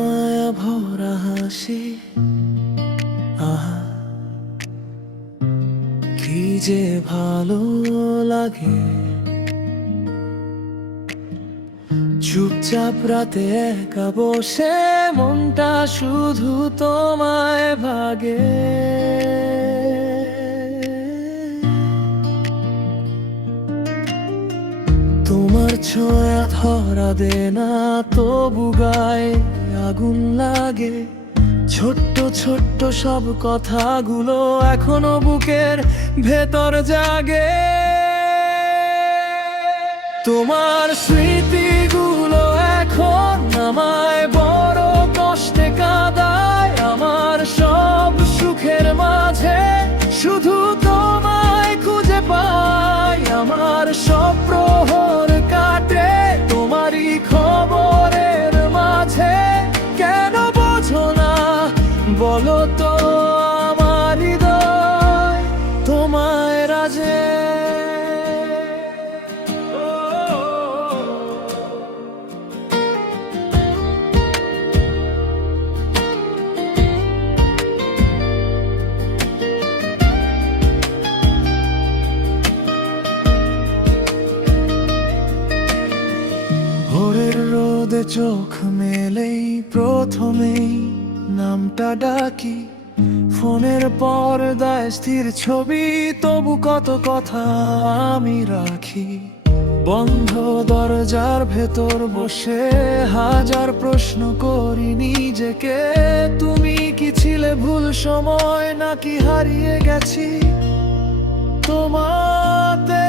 মায়া ভরা হাসি, আহা কি যে ভালো লাগে। চুপচাপ রাতে একা বসে মনটা শুধু তোমায় ভাগে। তোমার ছোঁয়া ধরা দে না, তবু গায়ে আগুন লাগে। ছোট্ট ছোট্ট সব কথাগুলো এখনো বুকের ভেতর জাগে। তোমার স্মৃতিগুলো এখন আমায় বড় কষ্টে কাঁদায়। আমার সব সুখের মাঝে শুধু তোমায় খুঁজে পাই। আমার সব প্রহর কাটে তোমারই খবরের মাঝে। কেন বোঝো না বলো তো আমার হৃদয় তোমায় রাজে। ভোরের রোদে চোখ মেলেই প্রথমেই নামটা ডাকি। ফোনের পর্দায় স্থির ছবি, তবু কত কথা আমি রাখি। বন্ধ দরজার ভেতর বসে হাজার প্রশ্ন করি নিজেকে। তুমি কি ছিলে ভুল সময় নাকি হারিয়ে গেছি তোমাতে?